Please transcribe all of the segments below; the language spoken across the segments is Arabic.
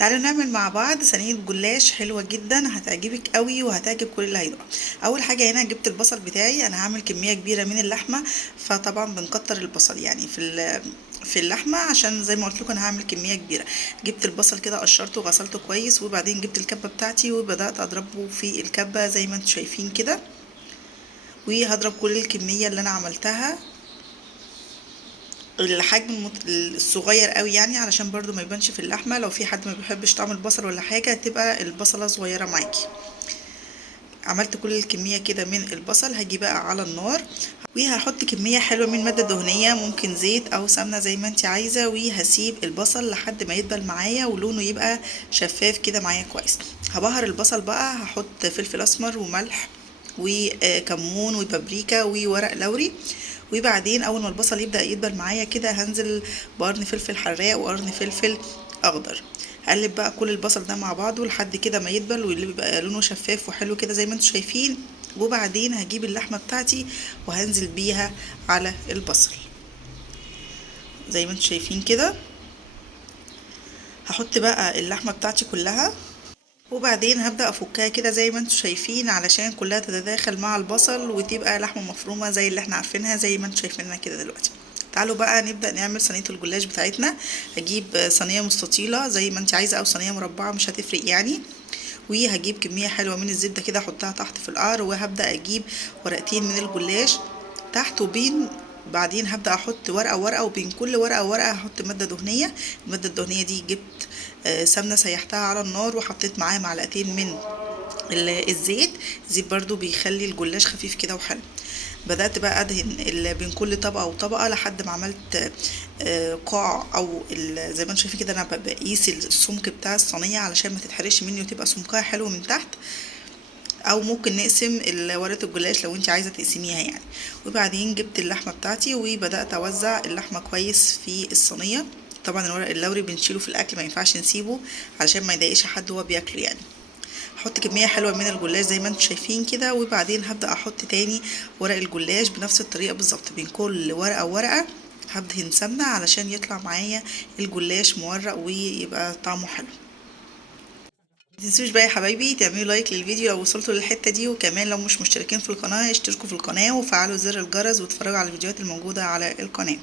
تعالوا نعمل مع بعض صينيه جلاش حلوه جدا هتعجبك قوي وهتعجب كل اللي هيدوقها. اول حاجه هنا جبت البصل بتاعي، انا هعمل كميه كبيره من اللحمه، فطبعا بنكتر البصل يعني في اللحمه، عشان زي ما قلت لكم انا هعمل كميه كبيره. جبت البصل كده قشرته وغسلته كويس، وبعدين جبت الكبه بتاعتي وبدات اضربه في الكبه زي ما انتم شايفين كده، وهضرب كل الكميه اللي انا عملتها الحجم الصغير قوي، يعني علشان برضو ما يبانش في اللحمه. لو في حد ما بيحبش طعم البصل ولا حاجه تبقى البصله صغيره معاكي. عملت كل الكميه كده من البصل، هاجي بقى على النار وهحط كميه حلوه من ماده دهنيه، ممكن زيت او سمنه زي ما انت عايزه، وهسيب البصل لحد ما يدبل معايا ولونه يبقى شفاف كده معايا كويس. هبهر البصل بقى، هحط فلفل اسمر وملح وكمون وبابريكا وورق لوري، وبعدين اول ما البصل يبدا يدبل معايا كده هنزل بقرن فلفل حراق وقرن فلفل اخضر. هقلب بقى كل البصل ده مع بعضه لحد كده ما يدبل ويبقى لونه شفاف وحلو كده زي ما انتم شايفين. وبعدين هجيب اللحمه بتاعتي وهنزل بيها على البصل زي ما انتم شايفين كده. هحط بقى اللحمه بتاعتي كلها، وبعدين هبدأ افكها كده زي ما انتم شايفين علشان كلها تتداخل مع البصل وتبقى لحمة مفرومة زي اللي احنا عارفينها زي ما انتم شايفينها كده دلوقتي. تعالوا بقى نبدأ نعمل صينية الجلاش بتاعتنا. هجيب صينية مستطيلة زي ما انت عايزة او صينية مربعة مش هتفرق يعني، وهجيب كمية حلوة من الزبدة كده احطها تحت في القعر، وهبدأ اجيب ورقتين من الجلاش تحت وبين، بعدين هبدأ احط ورقة ورقة، وبين كل ورقة ورقة هحط مادة دهنية. المادة الدهنية دي جبت سمنة سيحتها على النار وحطيت معاها معلقتين من الزيت. الزيت برضو بيخلي الجلاش خفيف كده وحلو. بدأت بقى ادهن بين كل طبقة وطبقة لحد ما عملت قاع او زي ما انتم شايفين كده. انا بقيس السمك بتاع الصينية علشان ما تتحرقش مني وتبقى سمكها حلو من تحت، او ممكن نقسم ورقة الجلاش لو انت عايزة تقسميها يعني. وبعدين جبت اللحمة بتاعتي وبدأت اوزع اللحمة كويس في الصينية. طبعا الورق اللوري بنشيله في الاكل، ما ينفعش نسيبه علشان ما يضايقش حد وهو بياكله يعني. هحط كمية حلوة من الجلاش زي ما انتم شايفين كده، وبعدين هبدأ احط تاني ورق الجلاش بنفس الطريقة بالظبط. بين كل ورقة وورقة هدهن سمنة علشان يطلع معايا الجلاش مورق ويبقى طعمه حلو. متنسوش بقى يا حبايبي تعملوا لايك للفيديو لو وصلتوا للحتة دي، وكمان لو مش مشتركين في القناة اشتركوا في القناة وفعلوا زر الجرس واتفرجوا على الفيديوهات الموجودة على القناة.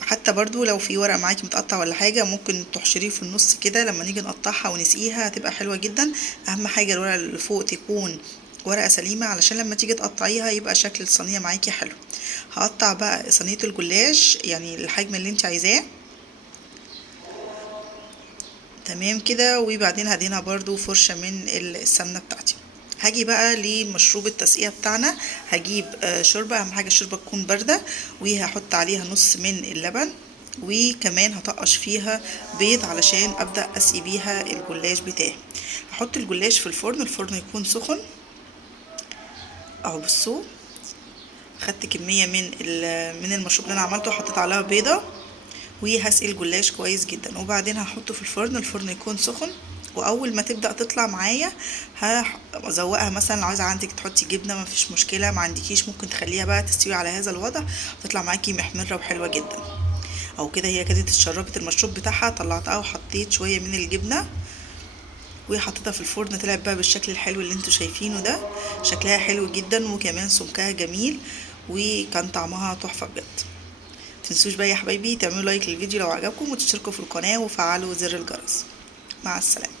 حتى برضو لو في ورق معاكي متقطع ولا حاجة ممكن تحشريه في النص كده، لما نيجي نقطعها ونسقيها هتبقى حلوة جدا. اهم حاجة الورقة اللي فوق تكون ورقة سليمة علشان لما تيجي تقطعيها يبقى شكل الصينية معاكي حلو. هقطع بقى صينية الجلاش يعني الحجم اللي انت عايزاه تمام كده، وبعدين هدينها برضو فرشة من السمنة بتاعتي. هاجي بقى لمشروب التسقية بتاعنا. هجيب شوربة، اهم حاجة الشوربة تكون باردة، وهحط عليها نص من اللبن، وكمان هطقش فيها بيض علشان ابدأ اسقي بيها الجلاش بتاعي. هحط الجلاش في الفرن، الفرن يكون سخن اهو. بصوا خدت كمية من المشروب اللي انا عملته وحطيت عليها بيضة، وهسقي الجلاش كويس جدا، وبعدين هحطه في الفرن. الفرن يكون سخن، واول ما تبدا تطلع معايا هزوقها. مثلا لو عايزه عندك تحطي جبنه مفيش مشكله، ما عندكيش ممكن تخليها بقى تستوي على هذا الوضع تطلع معاكي محمره وحلوه جدا. او كده هي كانت اتشربت المشروب بتاعها، طلعتها وحطيت شويه من الجبنه وحطيتها في الفرن. طلعت بقى بالشكل الحلو اللي انتوا شايفينه ده، شكلها حلو جدا وكمان سمكها جميل وكان طعمها تحفه بجد. متنسوش بقى يا حبايبي تعملوا لايك للفيديو لو عجبكم، وتشتركوا في القناة وفعلوا زر الجرس. مع السلامة.